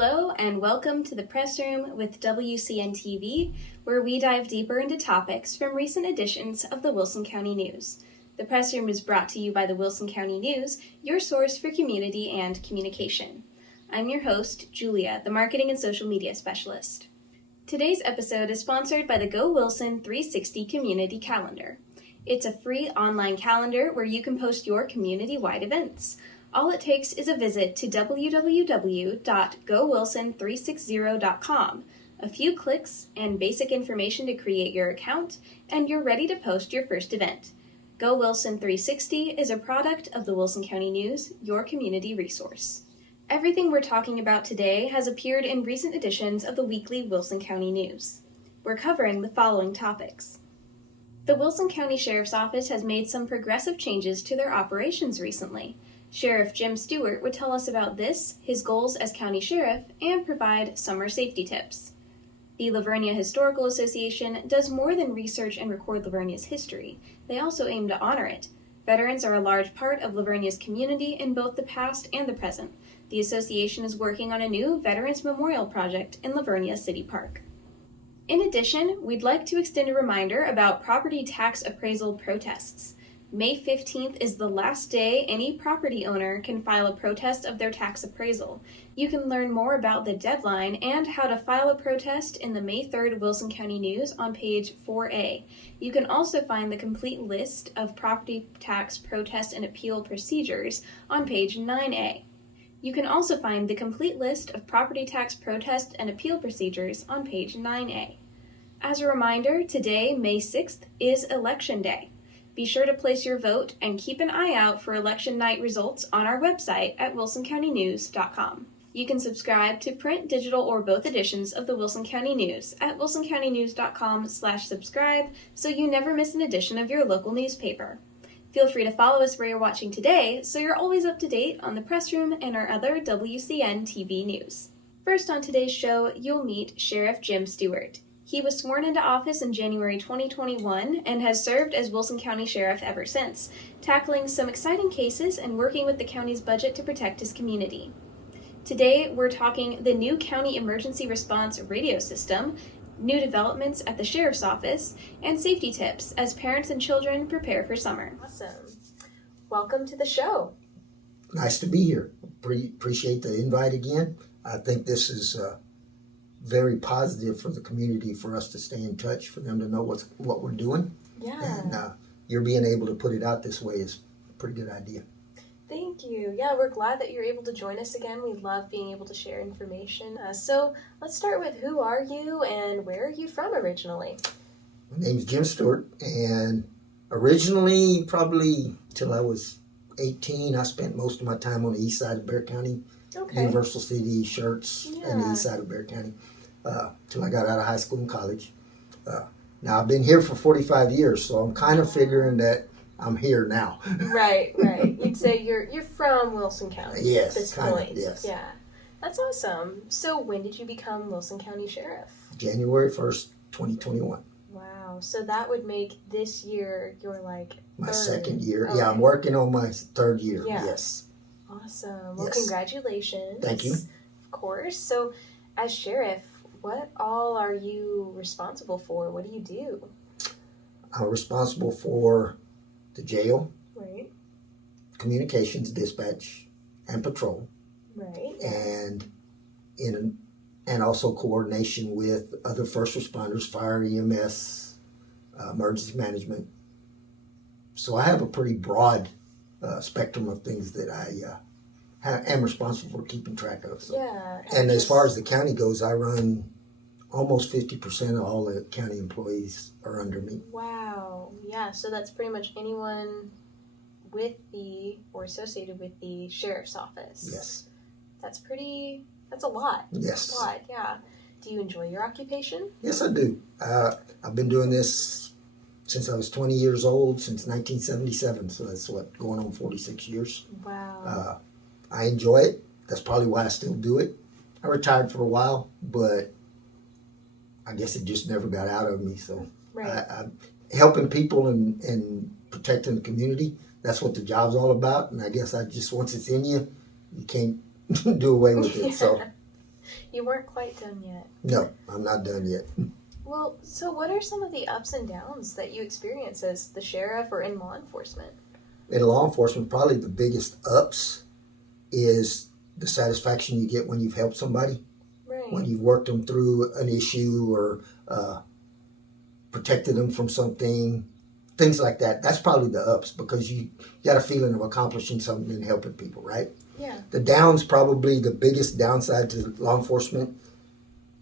Hello and welcome to the Press Room with WCN TV, where we dive deeper into topics from recent editions of the Wilson County News. The Press Room is brought to you by the Wilson County News, your source for community and communication. I'm your host, Julia, the Marketing and Social Media Specialist. Today's episode is sponsored by the Go Wilson 360 Community Calendar. It's a free online calendar where you can post your community-wide events. All it takes is a visit to www.gowilson360.com, a few clicks and basic information to create your account, and you're ready to post your first event. Go Wilson 360 is a product of the Wilson County News, your community resource. Everything we're talking about today has appeared in recent editions of the weekly Wilson County News. We're covering the following topics. The Wilson County Sheriff's Office has made some progressive changes to their operations recently. Sheriff Jim Stewart would tell us about this, his goals as county sheriff, and provide summer safety tips. The Vernia Historical Association does more than research and record Vernia's history. They also aim to honor it. Veterans are a large part of Vernia's community in both the past and the present. The association is working on a new Veterans Memorial project in Vernia City Park. In addition, we'd like to extend a reminder about property tax appraisal protests. May 15th is the last day any property owner can file a protest of their tax appraisal. You can learn more about the deadline and how to file a protest in the May 3rd Wilson County News on page 4A. You can also find the complete list of property tax protest and appeal procedures on page 9A. You can also find the complete list of property tax protest and appeal procedures on page 9A. As a reminder, today, May 6th, is Election Day. Be sure to place your vote and keep an eye out for election night results on our website at wilsoncountynews.com. You can subscribe to print, digital, or both editions of the Wilson County News at wilsoncountynews.com/subscribe so you never miss an edition of your local newspaper. Feel free to follow us where you're watching today so you're always up to date on the Press Room and our other WCN TV news. First on today's show, you'll meet Sheriff Jim Stewart. He was sworn into office in January 2021 and has served as Wilson County Sheriff ever since, tackling some exciting cases and working with the county's budget to protect his community. Today, we're talking the new county emergency response radio system, new developments at the Sheriff's Office, and safety tips as parents and children prepare for summer. Awesome. Welcome to the show. Nice to be here. Appreciate the invite again. I think this is very positive for the community for us to stay in touch, for them to know what we're doing. Yeah. And you're being able to put it out this way is a pretty good idea. Thank you. Yeah, we're glad that you're able to join us again. We love being able to share information. So let's start with who are you and where are you from originally? My name's Jim Stewart, and originally, probably till I was 18, I spent most of my time on the east side of Bexar County. Okay. Universal City, Shirts, and the east side of Bexar County, till I got out of high school and college. Now, I've been here for 45 years, so I'm kind of figuring that I'm here now. Right. You'd say you're from Wilson County yes, at this point. Yes. Yeah. That's awesome. So when did you become Wilson County Sheriff? January 1st, 2021. Wow. So that would make this year your my second year. Okay. Yeah, I'm working on my third year. Yeah. Yes. Awesome. Well, Yes. Congratulations. Thank you. Of course. So, as sheriff, what all are you responsible for? What do you do? I'm responsible for the jail, Right. communications, dispatch, and patrol, Right. and also coordination with other first responders, fire, EMS, emergency management. So I have a pretty broad spectrum of things that I am responsible for keeping track of. So. Yeah. And as far as the county goes, I run almost 50% of all the county employees are under me. Wow. Yeah. So that's pretty much anyone with or associated with the sheriff's office. Yes. That's a lot. Yes. A lot. Yeah. Do you enjoy your occupation? Yes, I do. I've been doing this since I was 20 years old, since 1977. So that's going on 46 years. Wow. I enjoy it. That's probably why I still do it. I retired for a while, but I guess it just never got out of me. So Right. Helping people and protecting the community, that's what the job's all about. And I guess once it's in you, you can't do away with it. So You weren't quite done yet. No, I'm not done yet. Well, so what are some of the ups and downs that you experience as the sheriff or in law enforcement? In law enforcement, probably the biggest ups is the satisfaction you get when you've helped somebody, Right. when you've worked them through an issue or protected them from something, things like that. That's probably the ups because you got a feeling of accomplishing something and helping people, right? Yeah. The downs, probably the biggest downside to law enforcement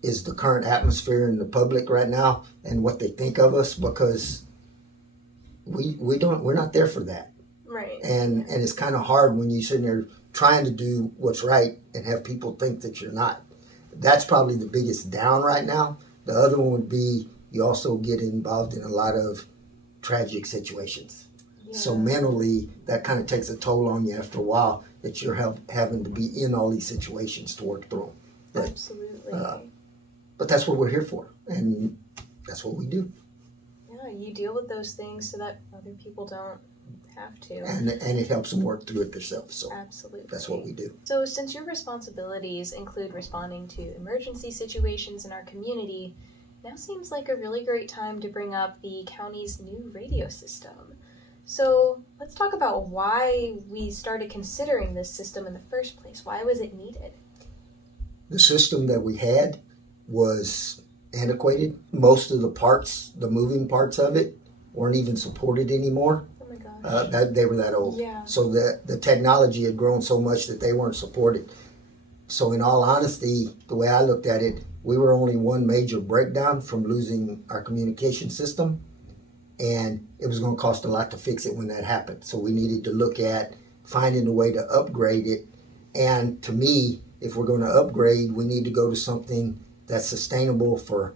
is the current atmosphere in the public right now and what they think of us, because we're not there for that. Right. And it's kind of hard when you're sitting there trying to do what's right and have people think that you're not. That's probably the biggest down right now. The other one would be you also get involved in a lot of tragic situations. Yeah. So mentally, that kind of takes a toll on you after a while that you're having to be in all these situations to work through them. Absolutely. But that's what we're here for, and that's what we do. Yeah, you deal with those things so that other people don't have to. And it helps them work through it themselves. So Absolutely. that's what we do. So since your responsibilities include responding to emergency situations in our community, now seems like a really great time to bring up the county's new radio system. So let's talk about why we started considering this system in the first place. Why was it needed? The system that we had was antiquated. Most of the parts, the moving parts of it, weren't even supported anymore. Oh my gosh. They were that old. Yeah. So the technology had grown so much that they weren't supported. So in all honesty, the way I looked at it, we were only one major breakdown from losing our communication system, and it was going to cost a lot to fix it when that happened. So we needed to look at finding a way to upgrade it. And to me, if we're going to upgrade, we need to go to something that's sustainable for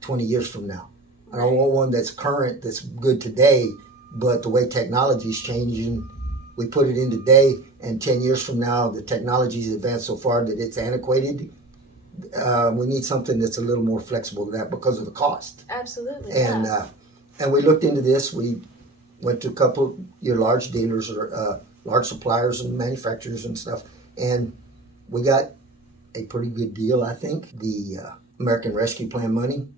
20 years from now. I don't want one that's current, that's good today, but the way technology is changing, we put it in today, and 10 years from now, the technology's advanced so far that it's antiquated. We need something that's a little more flexible than that because of the cost. Absolutely. And we looked into this. We went to a couple of your large dealers or large suppliers and manufacturers and stuff, and we got a pretty good deal, I think. The American Rescue Plan money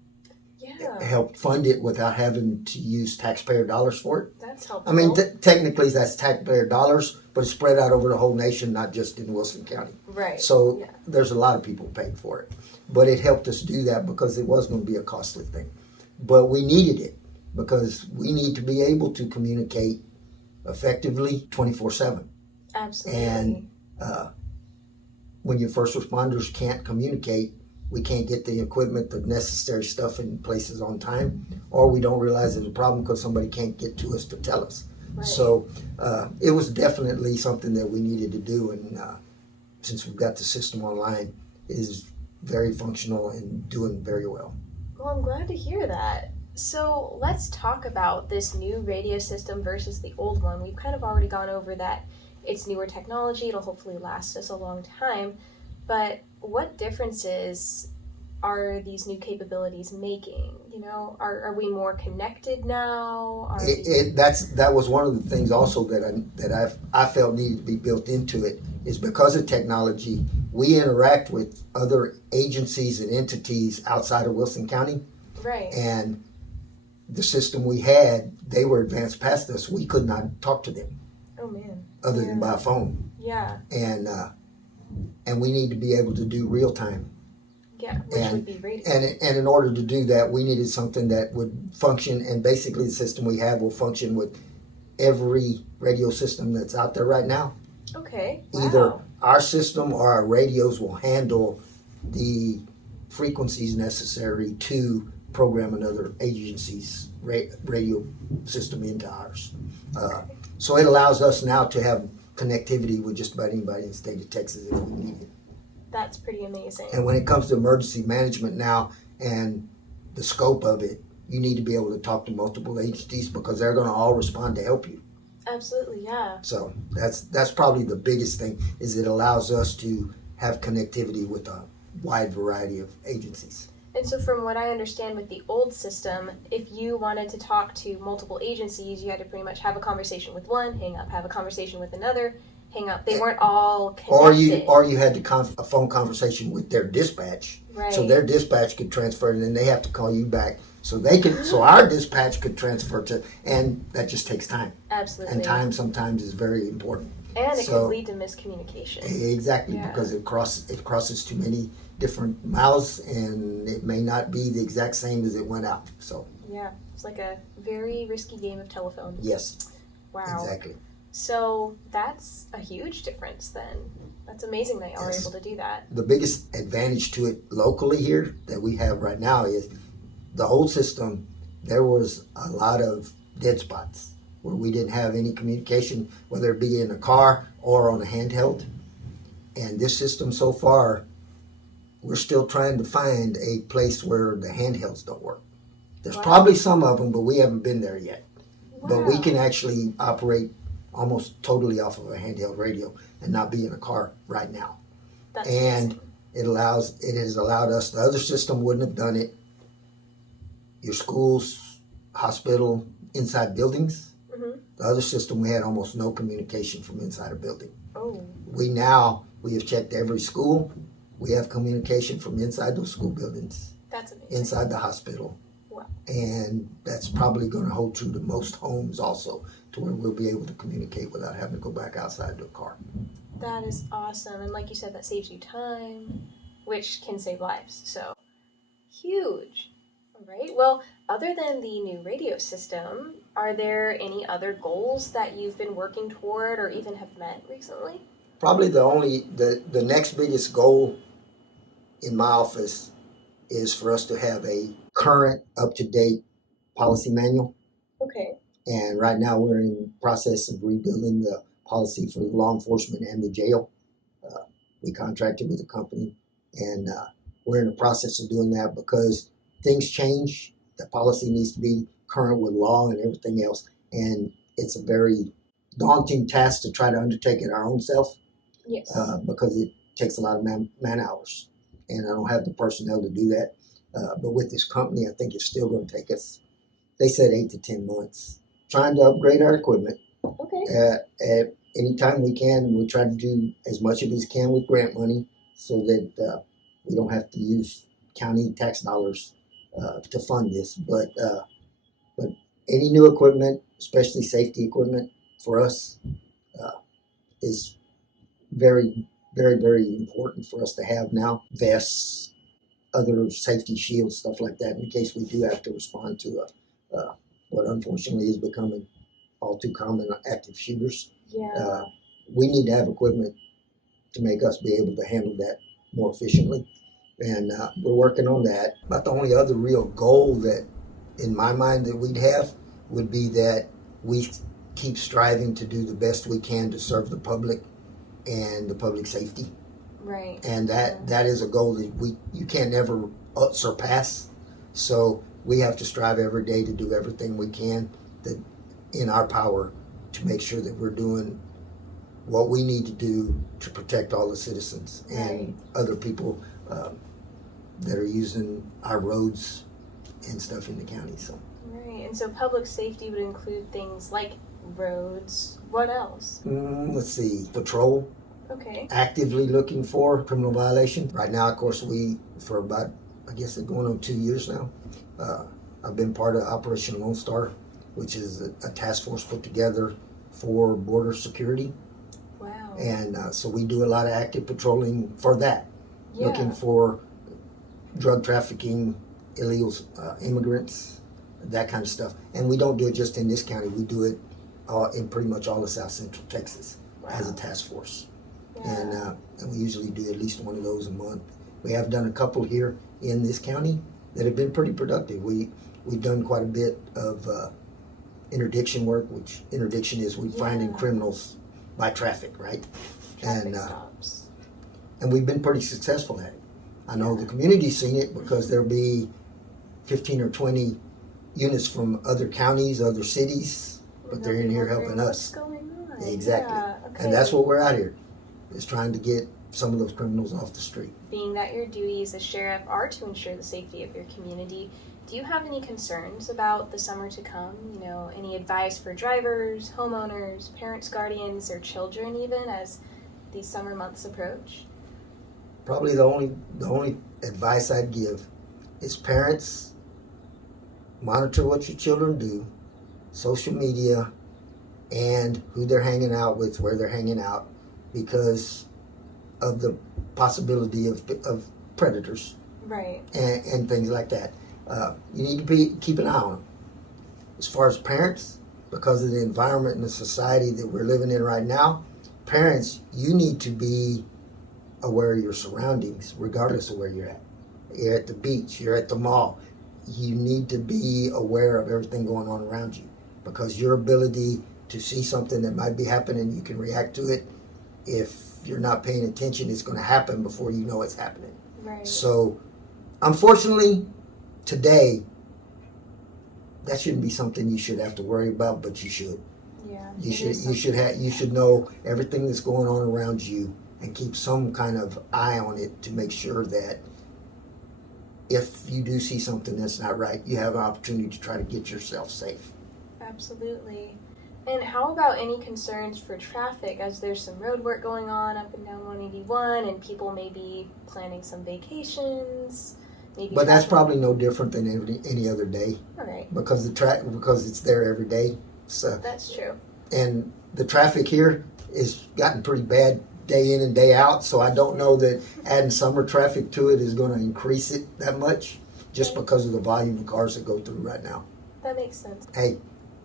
helped fund it without having to use taxpayer dollars for it. That's helpful. I mean, technically that's taxpayer dollars, but it's spread out over the whole nation, not just in Wilson County. Right. So there's a lot of people paying for it. But it helped us do that because it was going to be a costly thing. But we needed it because we need to be able to communicate effectively 24/7. Absolutely. And when your first responders can't communicate, we can't get the equipment, the necessary stuff in places on time, or we don't realize there's a problem because somebody can't get to us to tell us. Right. So it was definitely something that we needed to do, and since we've got the system online, it is very functional and doing very well. Well, I'm glad to hear that. So let's talk about this new radio system versus the old one. We've kind of already gone over that it's newer technology, it'll hopefully last us a long time, but what differences are these new capabilities making? You know, are we more connected now? That was one of the things also that I felt needed to be built into it, is because of technology, we interact with other agencies and entities outside of Wilson County. Right. And the system we had, they were advanced past us. We could not talk to them. Oh man. Other than by phone. Yeah. And we need to be able to do real time. Yeah, which would be radio. And in order to do that, we needed something that would function, and basically the system we have will function with every radio system that's out there right now. Okay. Wow. Either our system or our radios will handle the frequencies necessary to program another agency's radio system into ours. So it allows us now to have connectivity with just about anybody in the state of Texas if we need it. That's pretty amazing. And when it comes to emergency management now and the scope of it, you need to be able to talk to multiple agencies because they're going to all respond to help you. Absolutely, yeah. So that's probably the biggest thing, is it allows us to have connectivity with a wide variety of agencies. And so from what I understand with the old system, if you wanted to talk to multiple agencies, you had to pretty much have a conversation with one, hang up, have a conversation with another, hang up. They weren't all Or connected. you had a phone conversation with their dispatch, Right. so their dispatch could transfer, and then they have to call you back, so they could, so our dispatch could transfer to, and that just takes time. Absolutely. And time sometimes is very important. And it So- could lead to miscommunication. Exactly, Yeah. because it crosses too many different mouths, and it may not be the exact same as it went out. So Yeah, it's like a very risky game of telephone. yes, Wow. exactly. So that's a huge difference then. That's amazing that y'all are Yes. able to do that. The biggest advantage to it locally here that we have right now is the old system. There was a lot of dead spots where we didn't have any communication, whether it be in a car or on a handheld. And this system so far, we're still trying to find a place where the handhelds don't work. There's Wow. probably some of them, but we haven't been there yet. Wow. But we can actually operate almost totally off of a handheld radio and not be in a car right now. That's and awesome. It has allowed us, the other system wouldn't have done it. Your schools, hospital, inside buildings. Mhm. The other system, we had almost no communication from inside a building. Oh, We have checked every school. We have communication from inside those school buildings, that's amazing. inside the hospital. Wow. And that's probably going to hold true to most homes also, to where we'll be able to communicate without having to go back outside to a car. That is awesome. And like you said, that saves you time, which can save lives. So huge. All right. Well, other than the new radio system, are there any other goals that you've been working toward or even have met recently? Probably the next biggest goal in my office is for us to have a current, up-to-date policy manual. Okay. And right now we're in the process of rebuilding the policy for law enforcement and the jail. We contracted with a company, and we're in the process of doing that because things change. The policy needs to be current with law and everything else. And it's a very daunting task to try to undertake it our own self. Yes. Because it takes a lot of man hours, and I don't have the personnel to do that. But with this company, I think it's still going to take us, they said 8 to 10 months, trying to upgrade our equipment Okay. at any time we can. And we'll try to do as much of it as we can with grant money so that we don't have to use county tax dollars to fund this. But any new equipment, especially safety equipment for us, is very, very, very important for us to have now. Vests, other safety shields, stuff like that, in case we do have to respond to what unfortunately is becoming all too common, active shooters. Yeah. We need to have equipment to make us be able to handle that more efficiently. And we're working on that. But the only other real goal that, in my mind, that we'd have would be that we keep striving to do the best we can to serve the public and the public safety. Right. And that is a goal that you can never surpass. So we have to strive every day to do everything we can that in our power to make sure that we're doing what we need to do to protect all the citizens and other people that are using our roads and stuff in the county. So. Right. And so public safety would include things like roads. What else? Let's see. Patrol. Okay. Actively looking for criminal violation. Right now, of course, for about, I guess it's going on 2 years now, I've been part of Operation Lone Star, which is a task force put together for border security. Wow. And so we do a lot of active patrolling for that, looking Yeah. for drug trafficking, illegal immigrants, that kind of stuff. And we don't do it just in this county. We do it in pretty much all of South Central Texas as a task force. Yeah. And we usually do at least one of those a month. We have done a couple here in this county that have been pretty productive. We've done quite a bit of interdiction work, which interdiction is we finding criminals by traffic, right? Traffic stops. And we've been pretty successful at it. I know the community's seen it because there'll be 15 or 20 units from other counties, other cities, but they're in here helping us. What's going on? Exactly. Yeah, okay. And that's what we're out here, is trying to get some of those criminals off the street. Being that your duties as sheriff are to ensure the safety of your community, Do you have any concerns about the summer to come? You know, any advice for drivers, homeowners, parents, guardians, or children even as these summer months approach? Probably the only advice I'd give is parents, monitor what your children do, social media, and who they're hanging out with, where they're hanging out, because of the possibility of predators. Right. And things like that. You need to keep an eye on them. As far as parents, because of the environment and the society that we're living in right now, parents, you need to be aware of your surroundings, regardless of where you're at. You're at the beach, you're at the mall. You need to be aware of everything going on around you, because your ability to see something that might be happening, you can react to it. If you're not paying attention, it's going to happen before you know it's happening. Right. So, unfortunately, today, that shouldn't be something you should have to worry about, but you should. Yeah. You should know everything that's going on around you and keep some kind of eye on it to make sure that if you do see something that's not right, you have an opportunity to try to get yourself safe. Absolutely. And how about any concerns for traffic, as there's some road work going on up and down 181 and people may be planning some vacations? But that's probably no different than any other day. All right. Because it's there every day. So that's true. And the traffic here is gotten pretty bad day in and day out, so I don't know that adding summer traffic to it is going to increase it that much, just because of the volume of cars that go through right now. That makes sense. Hey,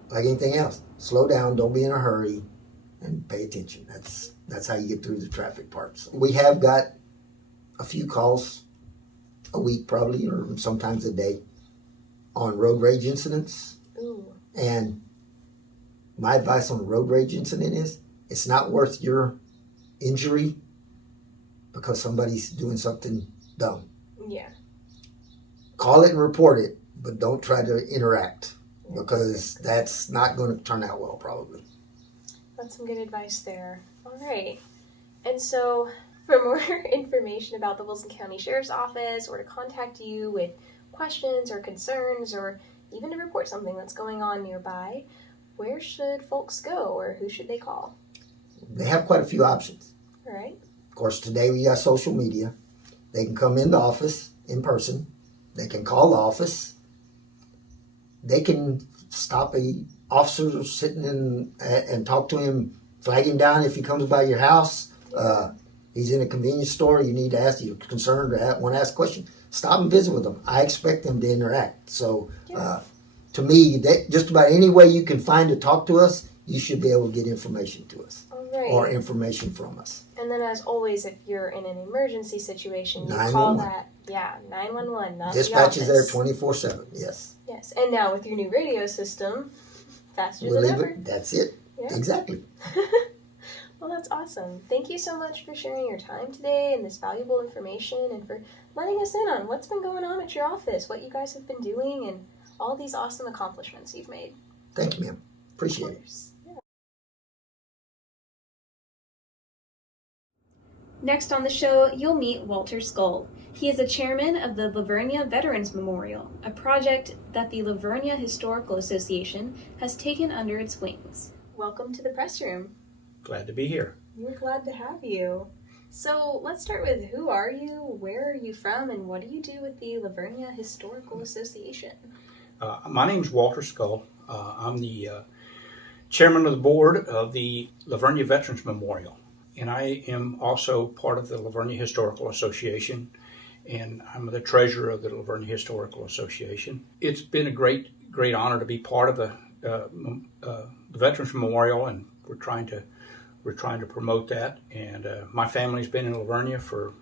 like anything else, slow down, don't be in a hurry, and pay attention. That's how you get through the traffic parts. We have got a few calls a week probably, or sometimes a day, on road rage incidents. Ooh. And my advice on a road rage incident is, it's not worth your injury because somebody's doing something dumb. Yeah. Call it and report it, but don't try to interact, because that's not going to turn out well, probably. That's some good advice there. All right. And so, for more information about the Wilson County Sheriff's Office, or to contact you with questions or concerns, or even to report something that's going on nearby, where should folks go, or who should they call? They have quite a few options. All right. Of course, today we got social media. They can come in the office in person. They can call the office. They can stop a officer sitting in and talk to him, flag him down if he comes by your house. He's in a convenience store. You need to ask, you're concerned or want to ask a question. Stop and visit with them. I expect them to interact. So, to me, just about any way you can find to talk to us, you should be able to get information to us. Right. Or information from us. And then, as always, if you're in an emergency situation, you 911. call that, 911, not Dispatch the is office. there 24/7, yes. Yes, and now with your new radio system, faster We'll than leave ever. it. That's it. Yeah. Exactly. Well, that's awesome. Thank you so much for sharing your time today and this valuable information, and for letting us in on what's been going on at your office, what you guys have been doing, and all these awesome accomplishments you've made. Thank you, ma'am. Appreciate it. Yeah. Next on the show, you'll meet Walter Skull. He is the chairman of the Vernia Veterans Memorial, a project that the Vernia Historical Association has taken under its wings. Welcome to the press room. Glad to be here. We're glad to have you. So let's start with, who are you, where are you from, and what do you do with the Vernia Historical Association? My name's Walter Skull. I'm the chairman of the board of the Vernia Veterans Memorial. And I am also part of the Vernia Historical Association, and I'm the treasurer of the Vernia Historical Association. It's been a great honor to be part of the Veterans Memorial, and we're trying to promote that. And my family's been in Vernia for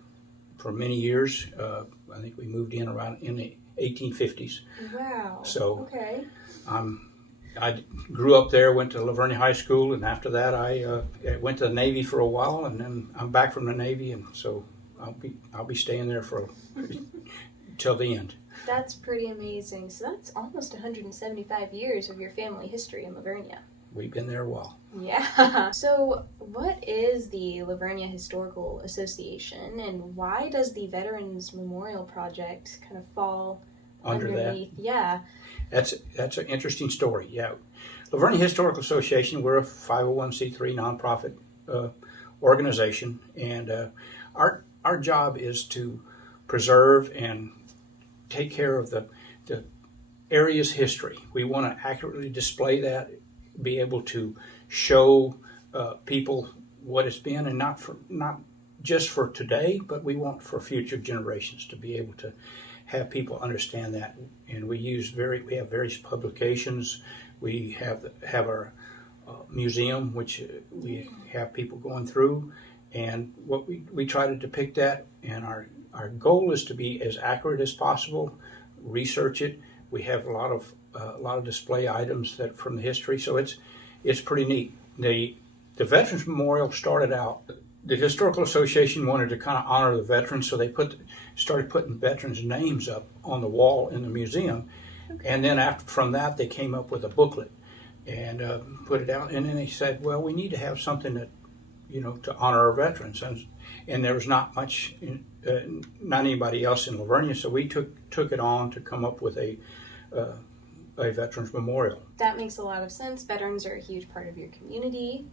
many years. I think we moved in around in the 1850s. Wow. So okay. I grew up there, went to Vernia High School, and after that I went to the Navy for a while, and then I'm back from the Navy, and so I'll be staying there for till the end. That's pretty amazing. So that's almost 175 years of your family history in Vernia. We've been there a while. Yeah. So what is the Vernia Historical Association, and why does the Veterans Memorial Project kind of fall under that. underneath. Yeah. That's an interesting story. Yeah, Vernia Historical Association. We're a 501c3 nonprofit organization, and our job is to preserve and take care of the area's history. We want to accurately display that, be able to show people what it's been, and not just for today, but we want for future generations to be able to have people understand that. And we have various publications. We have our museum, which we have people going through, and what we try to depict that. And our goal is to be as accurate as possible. Research it. We have a lot of display items that from the history, so it's pretty neat. The Veterans Memorial started out. The Historical Association wanted to kind of honor the veterans, so they started putting veterans' names up on the wall in the museum. Okay. And then from that, they came up with a booklet and put it out. And then they said, well, we need to have something that, to honor our veterans. And there was not much, not anybody else in Lavernia, so we took it on to come up with a Veterans Memorial. That makes a lot of sense. Veterans are a huge part of your community.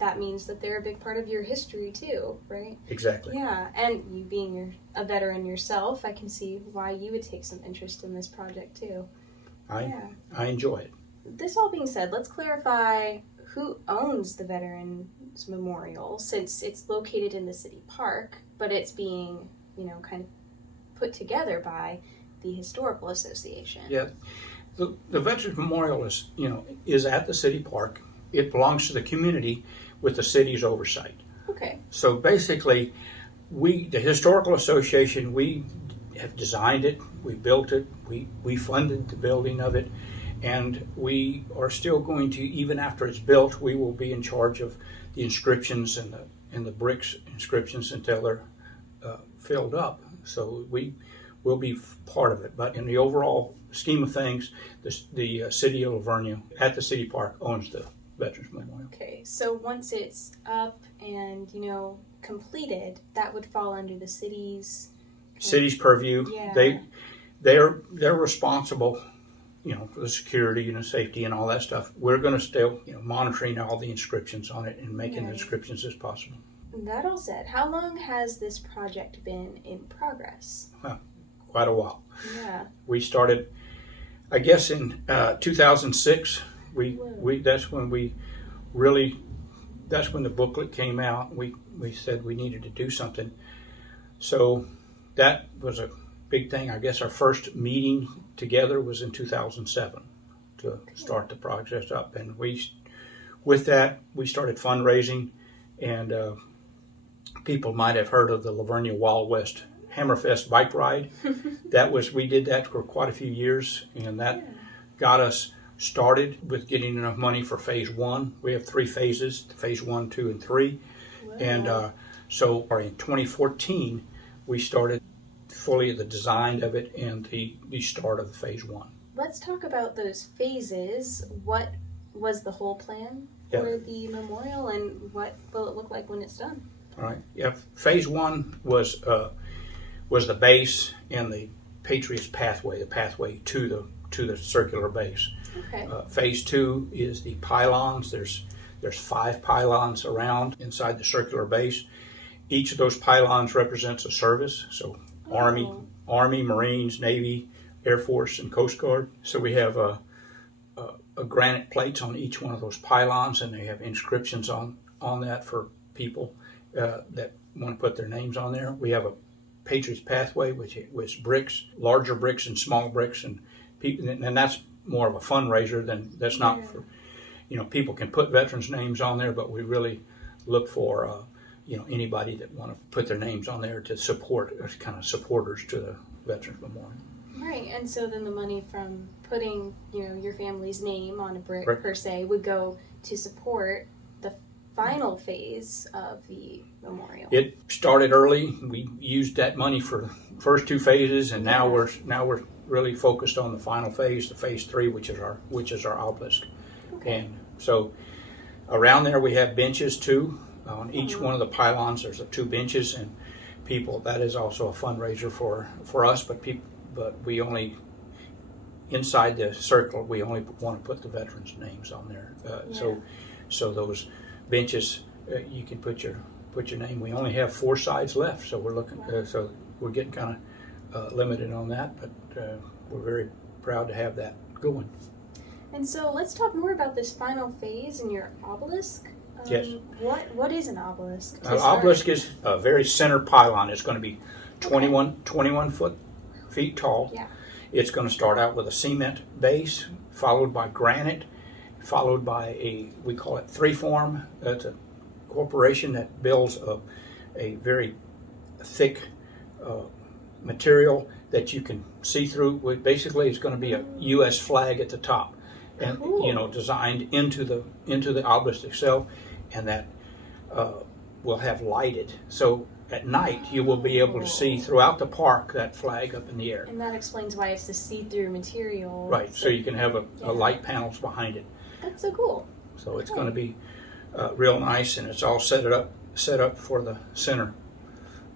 That means that they're a big part of your history too, right? Exactly. Yeah, and you being a veteran yourself, I can see why you would take some interest in this project too. I enjoy it. This all being said, let's clarify who owns the Veterans Memorial, since it's located in the city park, but it's being, kind of put together by the Historical Association. Yeah, the Veterans Memorial is at the city park. It belongs to the community with the city's oversight. Okay. So basically, the Historical Association, we have designed it, we built it, we funded the building of it, and we are still going to, even after it's built, we will be in charge of the inscriptions and the bricks inscriptions until they're filled up. So we will be part of it. But in the overall scheme of things, the city of Lavernia at the city park owns the Veterans Memorial. Okay, so once it's up and completed, that would fall under the city's purview. Yeah. They're responsible, for the security, safety and all that stuff. We're going to still, monitoring all the inscriptions on it and making the inscriptions as possible. That all said, how long has this project been in progress? Quite a while. Yeah. We started, I guess, in 2006. That's when the booklet came out. We said we needed to do something. So that was a big thing. I guess our first meeting together was in 2007 to start the project up. And with that, we started fundraising, and people might have heard of the Lavernia Wild West Hammerfest bike ride. We did that for quite a few years, and that got us started with getting enough money for phase 1. We have 3 phases, phase 1, 2, and 3. Wow. And so in 2014, we started fully the design of it and the start of the phase 1. Let's talk about those phases. What was the whole plan for the memorial, and what will it look like when it's done? All right. Yeah. Phase 1 was the base and the Patriots pathway, the pathway to the circular base. Okay. Phase 2 is the pylons. There's 5 pylons around inside the circular base. Each of those pylons represents a service. So Army, Marines, Navy, Air Force, and Coast Guard. So we have a granite plates on each one of those pylons, and they have inscriptions on that for people that want to put their names on there. We have a Patriots pathway, which was bricks, larger bricks and small bricks, and that's more of a fundraiser that's not for, people can put veterans' names on there, but we really look for, anybody that want to put their names on there to support, kind of supporters to the Veterans Memorial. Right, and so then the money from putting, your family's name on a brick per se would go to support the final phase of the memorial. It started early. We used that money for the first 2 phases, and now we're really focused on the final phase, the phase 3, which is our obelisk. Okay. And so around there we have benches too. On each one of the pylons there's 2 benches, and that is also a fundraiser for us, but we only inside the circle, we only want to put the veterans' names on there. So those benches, you can put your name. We only have 4 sides left, so we're looking. So we're getting kind of limited on that, but we're very proud to have that going. And so let's talk more about this final phase in your obelisk. Yes. What is an obelisk? Obelisk is a very center pylon. It's going to be 21 feet tall. Yeah. It's going to start out with a cement base, followed by granite, followed by we call it 3Form. It's a corporation that builds a very thick material that you can see through. Basically, it's going to be a U.S. flag at the top, and designed into the obelisk itself, and that will have lighted. So at night, you will be able to see throughout the park that flag up in the air. And that explains why it's the see-through material. Right. So you can have a light panels behind it. That's so cool. So it's going to be real nice, and it's all set up for the center.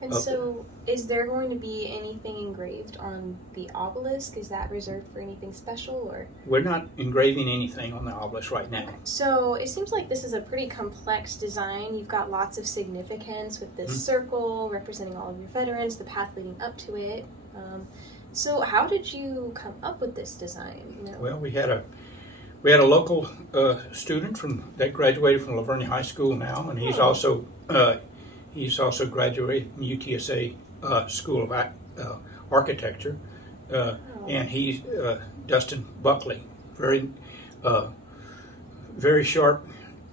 And so, is there going to be anything engraved on the obelisk? Is that reserved for anything special, or? We're not engraving anything on the obelisk right now. So it seems like this is a pretty complex design. You've got lots of significance with this circle representing all of your veterans, the path leading up to it. So how did you come up with this design? Well, we had a local student that graduated from Vernia High School now, and he's also graduated from UTSA School of Architecture, and he's Dustin Buckley, very sharp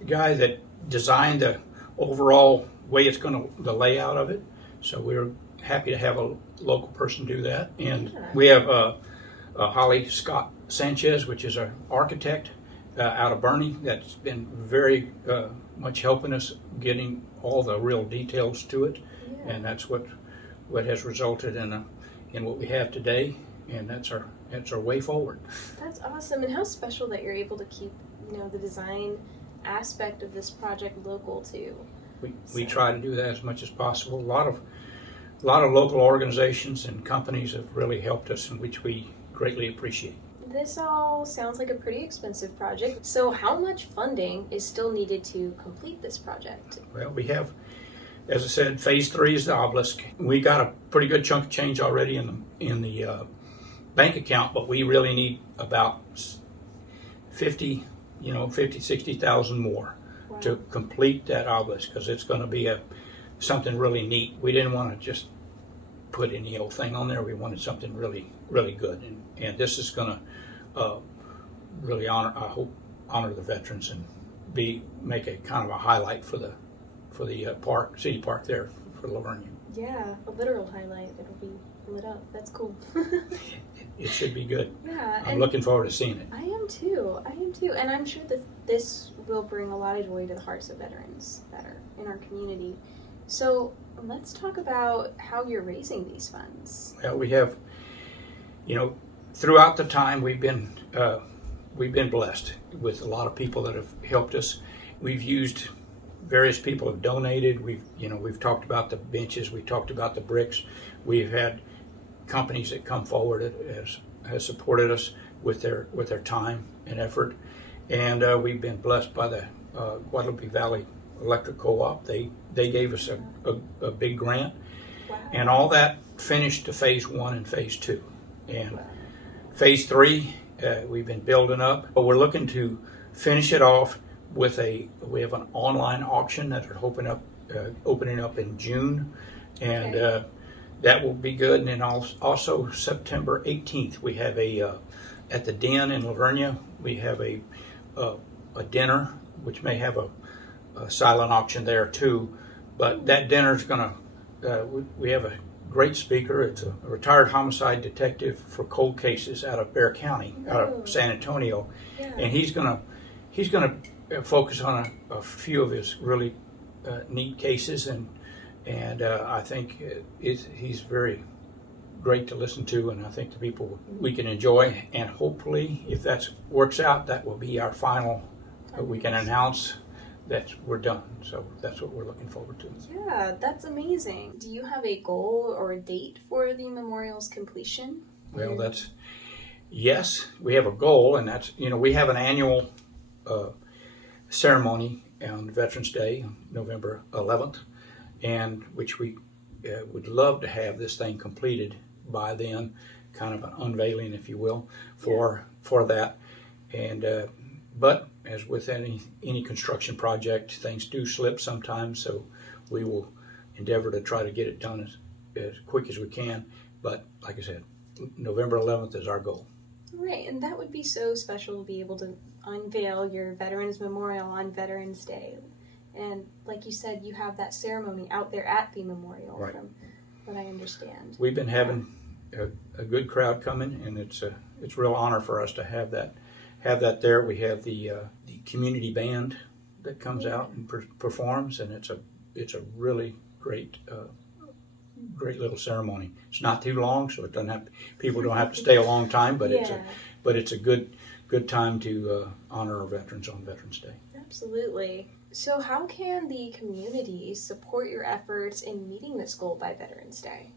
guy that designed the overall way the layout of it. So we're happy to have a local person do that, and we have Holly Scott Sanchez, which is an architect out of Bernie, that's been very much helping us getting all the real details to it, and that's what has resulted in what we have today, and that's our way forward. That's awesome, and how special that you're able to keep the design aspect of this project local too. We try to do that as much as possible. A lot of local organizations and companies have really helped us, in which we greatly appreciate. This all sounds like a pretty expensive project. So how much funding is still needed to complete this project? Well, we have, as I said, phase 3 is the obelisk. We got a pretty good chunk of change already in the bank account, but we really need about 60,000 more to complete that obelisk, because it's going to be something really neat. We didn't want to just put any old thing on there. We wanted something really, really good, and this is going to really honor the veterans and make a kind of a highlight for the city park there for La Vernia. Yeah, a literal highlight. It'll be lit up. That's cool. It should be good. Yeah, I'm looking forward to seeing it. I am too, and I'm sure that this will bring a lot of joy to the hearts of veterans that are in our community. So let's talk about how you're raising these funds. Well, we have, throughout the time we've been blessed with a lot of people that have helped us. We've used various people have donated. We've talked about the benches. We talked about the bricks. We've had companies that come forward has supported us with their time and effort, and we've been blessed by the Guadalupe Valley Electric Co-op. They gave us a big grant, and all that finished to phase 1 and phase 2, and phase 3 we've been building up, but we're looking to finish it off with we have an online auction that are opening up in June, and that will be good. And then also September 18th we have at the Den in La Vernia, we have a dinner which may have a silent auction there too, but that dinner is gonna we have a great speaker. It's a retired homicide detective for cold cases out of Bexar County, out of San Antonio, and he's gonna focus on a few of his really neat cases, and I think he's very great to listen to, and I think the people we can enjoy, and hopefully if that works out, that will be our final. We can announce that we're done. So that's what we're looking forward to. Yeah, that's amazing. Do you have a goal or a date for the memorial's completion? Well, that's, Yes, we have a goal, and that's, we have an annual ceremony on Veterans Day, November 11th, and which we would love to have this thing completed by then, kind of an unveiling, if you will, for that. And but as with any construction project, things do slip sometimes, so we will endeavor to try to get it done as quick as we can. But like I said, November 11th is our goal. Right, and that would be so special to be able to unveil your Veterans Memorial on Veterans Day. And like you said, you have that ceremony out there at the memorial, right, from what I understand. We've been having a good crowd coming, and it's a real honor for us to have that there. We have the community band that comes out and performs, and it's a really great little ceremony. It's not too long, so people don't have to stay a long time, but it's a good time to honor our veterans on Veterans Day. Absolutely. So how can the community support your efforts in meeting this goal by Veterans Day?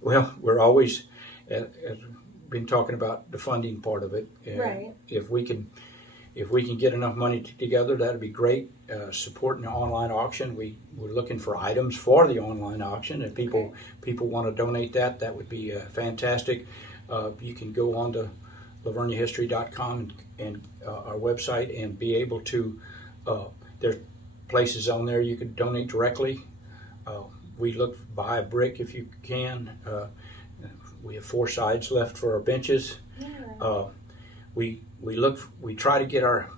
Well, we're always, as been talking about the funding part of it. Right. If we can get enough money together, that'd be great. Supporting the online auction, we're looking for items for the online auction. If people want to donate that would be fantastic. You can go on to LaverniaHistory.com and our website and be able to. There's places on there you could donate directly. We buy a brick if you can. We have 4 sides left for our benches. Yeah. We try to get our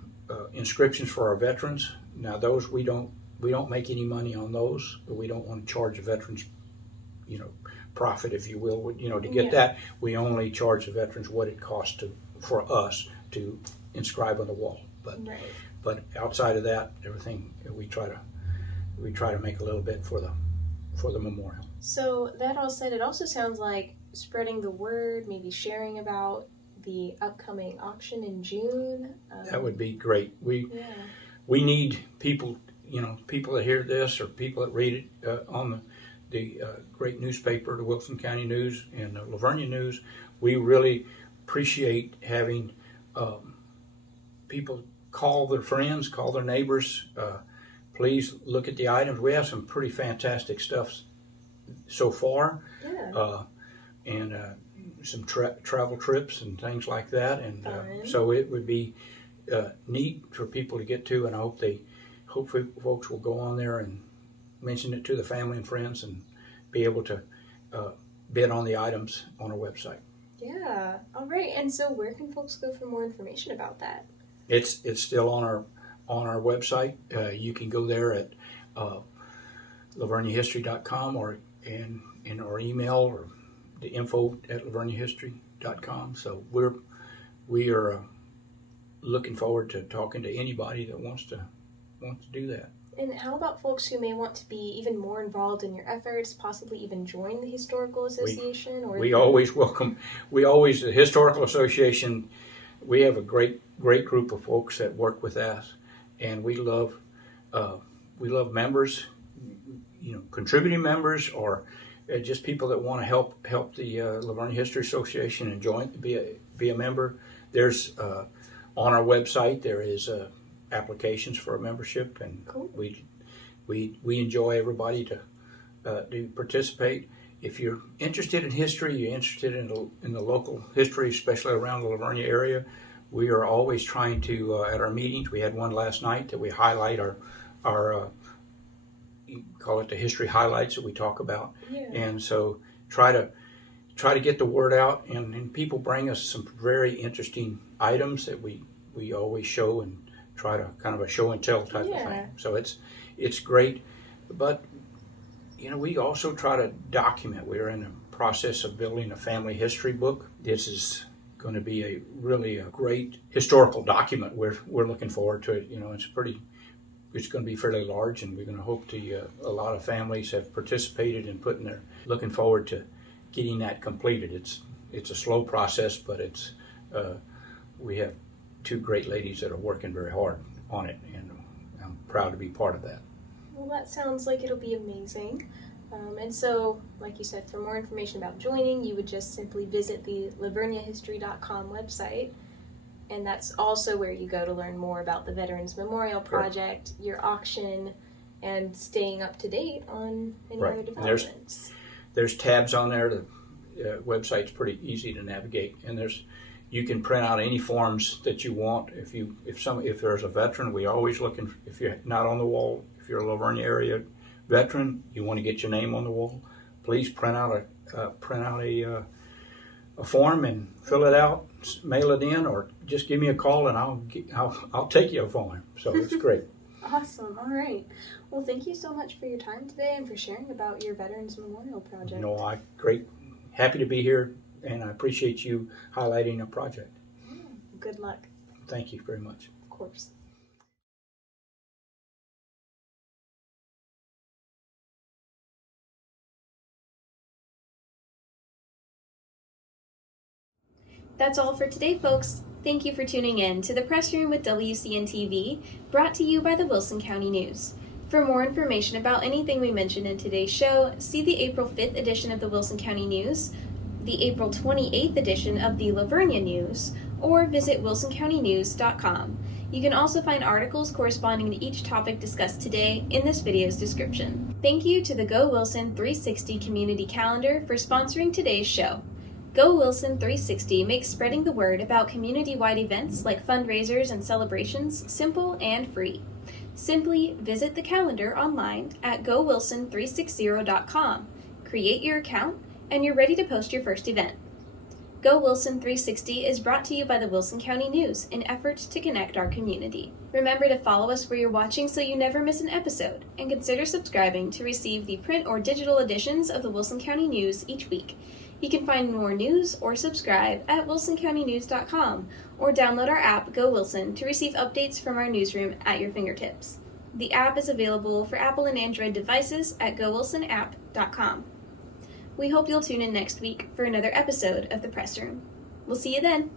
inscriptions for our veterans. Now those we don't make any money on those, but we don't want to charge the veterans, profit, if you will. To get that, we only charge the veterans what it costs for us to inscribe on the wall. But outside of that, everything we try to make a little bit for the memorial. So that all said, it also sounds like spreading the word, maybe sharing about the upcoming auction in June. That would be great. We need people, people that hear this or people that read it on the great newspaper, the Wilson County News and the Lavernia News. We really appreciate having people call their friends, call their neighbors. Please look at the items. We have some pretty fantastic stuff so far. Yeah. And some travel trips and things like that. And so it would be neat for people to get to, and I hope folks will go on there and mention it to the family and friends and be able to bid on the items on our website. Yeah. All right. And so where can folks go for more information about that? It's still on our website. You can go there at LaverniaHistory.com or in our email or the info at LaverniaHistory.com. So we are looking forward to talking to anybody that wants to do that. And how about folks who may want to be even more involved in your efforts, possibly even join the Historical Association? We always welcome. The Historical Association, we have a great group of folks that work with us, and we love members, contributing members, or just people that want to help the Lavernia History Association and be a member. There's on our website there is applications for a membership, and cool. we enjoy everybody to participate. If you're interested in history, you're interested in the local history, especially around the Lavernia area, we are always trying to at our meetings. We had one last night that we highlight our you call it the history highlights that we talk about. Yeah. And so try to get the word out, and people bring us some very interesting items that we always show and try to kind of a show and tell type of thing. So it's great, but we also try to document. We're in the process of building a family history book. This is going to be a great historical document. We're looking forward to it. It's going to be fairly large, and we're going to hope a lot of families have participated in looking forward to getting that completed. It's a slow process, but we have 2 great ladies that are working very hard on it, and I'm proud to be part of that. Well, that sounds like it'll be amazing. And so, like you said, for more information about joining, you would just simply visit the laverniahistory.com website. And that's also where you go to learn more about the Veterans Memorial Project, your auction, and staying up to date on any other developments. There's tabs on there. The website's pretty easy to navigate, and you can print out any forms that you want. If there's a veteran, we always looking. If you're not on the wall, if you're a La Vernia area veteran, you want to get your name on the wall, please print out a form and fill it out, mail it in, or just give me a call and I'll take you a form. So it's great. Awesome. All right. Well, thank you so much for your time today and for sharing about your Veterans Memorial Project. Great. Happy to be here, and I appreciate you highlighting a project. Good luck. Thank you very much. Of course. That's all for today, folks. Thank you for tuning in to the Press Room with WCN-TV, brought to you by the Wilson County News. For more information about anything we mentioned in today's show, see the April 5th edition of the Wilson County News, the April 28th edition of the La Vernia News, or visit wilsoncountynews.com. You can also find articles corresponding to each topic discussed today in this video's description. Thank you to the Go Wilson 360 Community Calendar for sponsoring today's show. Go Wilson 360 makes spreading the word about community-wide events like fundraisers and celebrations simple and free. Simply visit the calendar online at gowilson360.com, create your account, and you're ready to post your first event. Go Wilson 360 is brought to you by the Wilson County News in efforts to connect our community. Remember to follow us where you're watching so you never miss an episode, and consider subscribing to receive the print or digital editions of the Wilson County News each week. You can find more news or subscribe at wilsoncountynews.com or download our app, Go Wilson, to receive updates from our newsroom at your fingertips. The app is available for Apple and Android devices at gowilsonapp.com. We hope you'll tune in next week for another episode of The Press Room. We'll see you then.